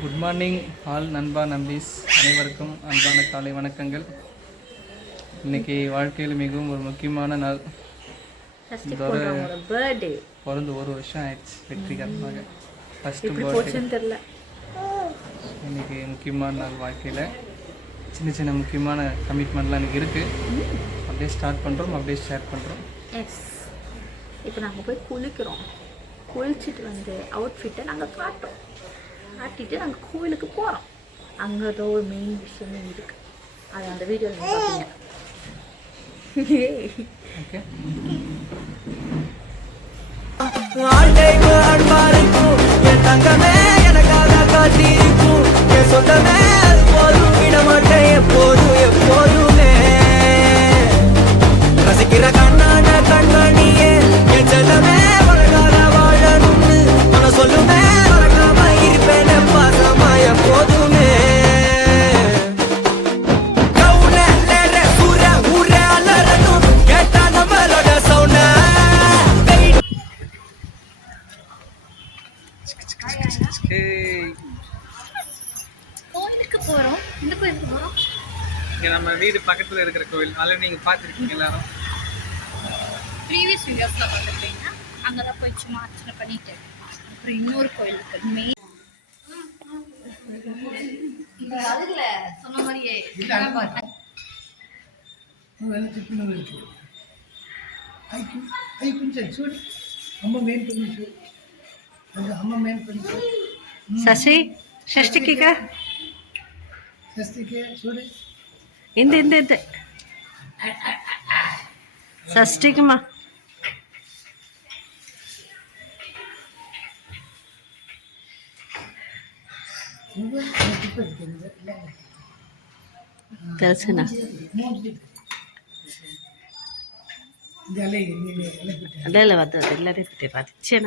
Good morning all நண்பா நம்பீஸ் அனைவருக்கும் அன்பான காலை வணக்கங்கள். இன்றைக்கி வாழ்க்கையில் மிகவும் ஒரு முக்கியமான நாள். இதோட பிறந்து ஒரு வருஷம் ஆயிடுச்சு வெற்றிகரமாக. First birthday. இன்றைக்கி முக்கியமான நாள் வாழ்க்கையில். சின்ன சின்ன முக்கியமான கமிட்மெண்ட்லாம் எனக்கு இருக்குது. அப்படியே ஸ்டார்ட் பண்ணுறோம், அப்படியே ஷேர் பண்ணுறோம். எஸ், இப்போ நாங்கள் போய் குளிக்கிறோம். குளிச்சுட்டு வந்து அவுட்ஃபிட்டை நாங்கள் காட்டிட்டு நாங்கள் கோவிலுக்கு போகிறோம். அங்கே ஏதோ ஒரு மெயின் விஷயமே இருக்குது. அது அந்த வீடியோவில் பார்ப்பீங்க. ஓகே, ரசிக்கிற கண்ணான கண்மணியே என் செல்லமே வழங்காத வாழணும்னு மன சொல்லுமே வழங்காம இருப்பேன் பாசமாய போதுமே கேட்டா நம்மளோட சவுண்ட கோவிலுக்கு போகிறோம். இந்த கோவிலுக்கு போகிறோம். இங்கே நம்ம வீடு பக்கத்தில் இருக்கிற கோவில். அதில் நீங்கள் பார்த்துருக்கீங்க எல்லாரும். ப்ரீவியஸ் வீடியோஸில் பார்த்துருப்பீங்க. அங்கே தான் போய் சும்மா அர்ச்சனை பண்ணிட்டு அப்புறம் இன்னொரு கோயிலுக்கு மெயின் அதுல சொன்ன மாதிரியே ಶಶಿ ಷಷ್ಠಿಕೀಗ ಇಂದ ಷಷ್ಠಿಕಮ್ಮ తెలుసునా ಅಲ್ಲೆಲ್ಲ ಬರ್ತದೆ ಎಲ್ಲರೇ ಪಚ್ಚೇನ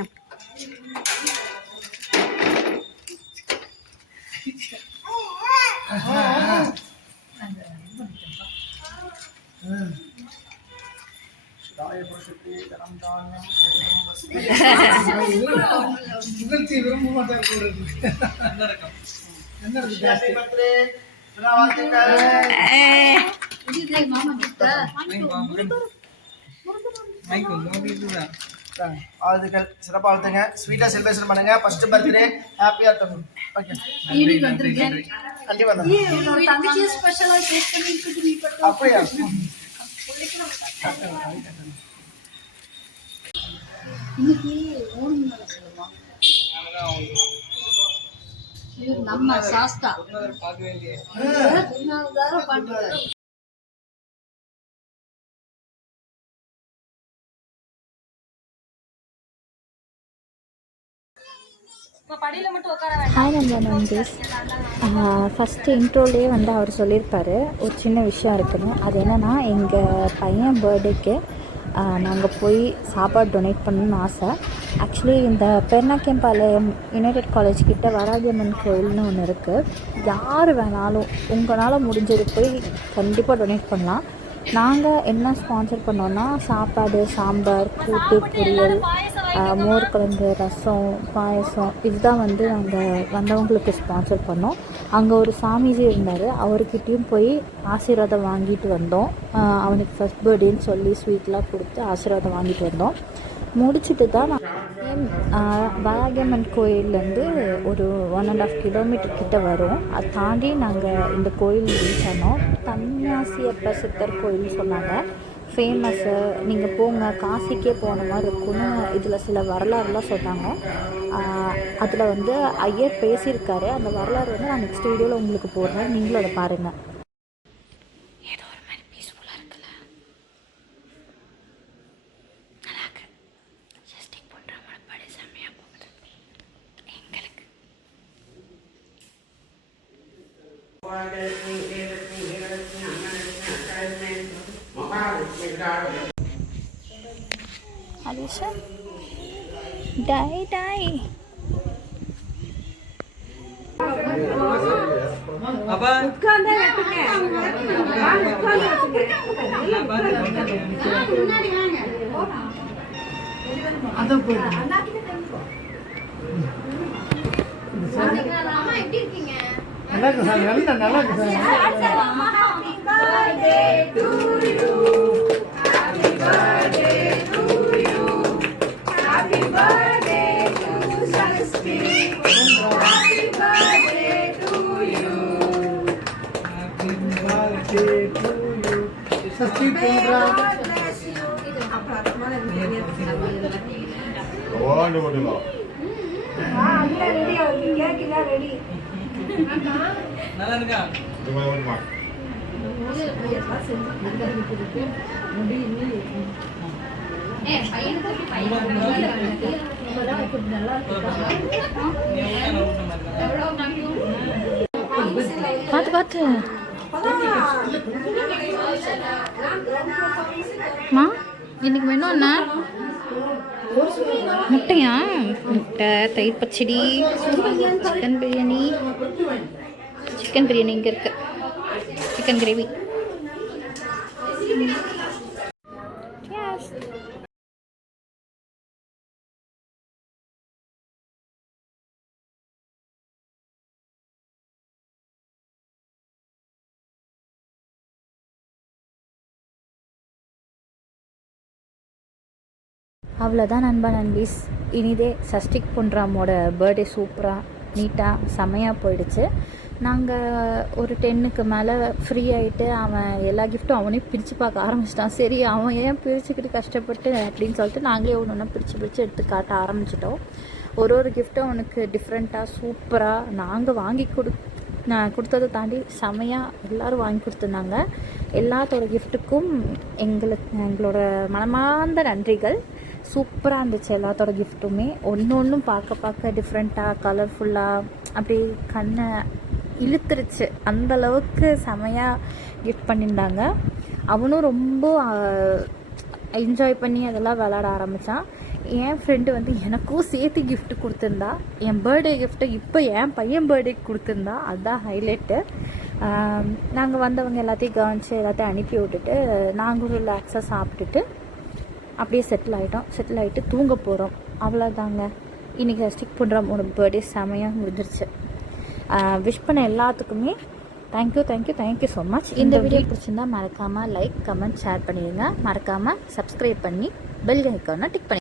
வாழ்த்துக்கள், சிறப்பாக வாழ்த்துங்க. ஸ்வீட்டாக செலிப்ரேஷன் பண்ணுங்க. ஃபர்ஸ்ட் பர்த்டே ஹாப்பியாக இருக்கணும். ஓகே, கண்டிப்பாக அப்படியா? நம்ம சாஸ்தா ஹாய் நம்ம நம்பீஸ். ஃபஸ்ட்டு இன்ட்ரோலே வந்து அவர் சொல்லியிருப்பார் ஒரு சின்ன விஷயம் இருக்குன்னு. அது என்னென்னா, எங்கள் பையன் பர்த்டேக்கு நாங்கள் போய் சாப்பாடு டொனேட் பண்ணணும்னு ஆசை. ஆக்சுவலி இந்த பெருநாக்கம்பாளையம் யுனைடெட் காலேஜ் கிட்ட வராகியம்மன் கோயில்னு ஒன்று இருக்குது. யார் வேணாலும் உங்களால் முடிஞ்சது போய் கண்டிப்பாக டொனேட் பண்ணலாம். நாங்கள் என்ன ஸ்பான்சர் பண்ணோன்னா சாப்பாடு, சாம்பார், கூட்டு, பொரியல், மோர் குழம்பு, ரசம், பாயசம் இதுதான் வந்து நாங்கள் வந்தவங்களுக்கு ஸ்பான்சர் பண்ணோம். அங்கே ஒரு சாமிஜி இருந்தார். அவர்கிட்டையும் போய் ஆசீர்வாதம் வாங்கிட்டு வந்தோம். அவனுக்கு ஃபஸ்ட் பர்த்டேன்னு சொல்லி ஸ்வீட்லாம் கொடுத்து ஆசீர்வாதம் வாங்கிட்டு வந்தோம். முடிச்சுட்டு தான் வராகியம்மன் கோயிலேருந்து ஒரு 1.5 கிலோமீட்டர் கிட்ட வரும். அதை தாண்டி நாங்கள் இந்த கோயில் ரீச் ஆனோம். தன்யாசியப்ப சித்தர் கோயில்னு சொன்னாங்க, ஃபேமஸ்ஸு. நீங்கள் போங்க, காசிக்கே போன மாதிரி இருக்குன்னு இதில் சில வரலாறுலாம் சொன்னாங்க. அதில் வந்து ஐயர் பேசியிருக்காரு. அந்த வரலாறு வந்து நான் நெக்ஸ்ட் வீடியோவில் உங்களுக்கு போடுறேன், நீங்களும் அதை பாருங்கள். ஏதோ ஒரு மாதிரி பீஸ்ஃபுல்லாக இருக்குல்ல. நல்லாக்கு ஜஸ்டிக் பண்ணுற மனப்பாடு செம்மையாக போகுது எங்களுக்கு. அலிஷா டாய் நல்லா இருக்கு சார், நல்லா இருக்கு சார். சஷ்டி பூங்கா. நல்லா இருக்கா? பார்த்து பார்த்து மா இன்னைக்கு வேணும் என்ன முட்டையா? முட்டை, தயிர் பச்சடி, சிக்கன் பிரியாணி. சிக்கன் பிரியாணி இங்கே இருக்கு, சிக்கன் கிரேவி. அவ்வளோதான் நண்பா நண்பீஸ். இனிதே சஷ்டிக் பொன்ராமோட பர்த்டே சூப்பராக நீட்டாக செம்மையாக போயிடுச்சு. நாங்கள் ஒரு 10க்கு மேலே ஃப்ரீ ஆகிட்டு அவன் எல்லா கிஃப்ட்டும் அவனே பிரித்து பார்க்க ஆரம்பிச்சிட்டான். சரி அவன் ஏன் பிரிச்சுக்கிட்டு கஷ்டப்பட்டு அப்படின்னு சொல்லிட்டு நாங்களே ஒன்று ஒன்று பிரித்து எடுத்து காட்ட ஆரம்பிச்சிட்டோம். ஒரு கிஃப்ட்டும் அவனுக்கு டிஃப்ரெண்ட்டாக சூப்பராக நாங்கள் வாங்கி நான் கொடுத்ததை தாண்டி செமையாக எல்லோரும் வாங்கி கொடுத்துருந்தாங்க. எல்லாத்தோட கிஃப்ட்டுக்கும் எங்களோட மனமார்ந்த நன்றிகள். சூப்பராக இருந்துச்சு எல்லாத்தோட கிஃப்ட்டுமே. ஒன்றும் பார்க்க டிஃப்ரெண்ட்டாக கலர்ஃபுல்லாக அப்படி கண்ணை இழுத்துருச்சு. அந்தளவுக்கு செமையாக கிஃப்ட் பண்ணியிருந்தாங்க. அவனும் ரொம்ப என்ஜாய் பண்ணி அதெல்லாம் விளாட ஆரம்பித்தான். என் ஃப்ரெண்டு வந்து எனக்கும் சேர்த்து கிஃப்ட் கொடுத்துருந்தா. என் பர்த்டே கிஃப்ட்டை இப்போ என் பையன் பர்த்டேக்கு கொடுத்துருந்தா. அதுதான் ஹைலைட்டு. நாங்கள் வந்தவங்க எல்லாத்தையும் கவனித்து எல்லாத்தையும் அனுப்பி விட்டுட்டு நாங்களும் ரிலாக்ஸாக சாப்பிட்டுட்டு அப்படியே செட்டில் ஆகிட்டு தூங்க போகிறோம். அவ்வளோதாங்க. இன்றைக்கி சஷ்டிக் பொன்ராமோட பர்த்டே செமையாக முடிஞ்சிருச்சு. விஷ் பண்ண எல்லாத்துக்குமே தேங்க்யூ ஸோ மச். இந்த வீடியோ பிடிச்சிருந்தா மறக்காமல் லைக், கமெண்ட், ஷேர் பண்ணிடுங்க. மறக்காமல் சப்ஸ்கிரைப் பண்ணி பெல் ஐக்கானை டிக் பண்ணி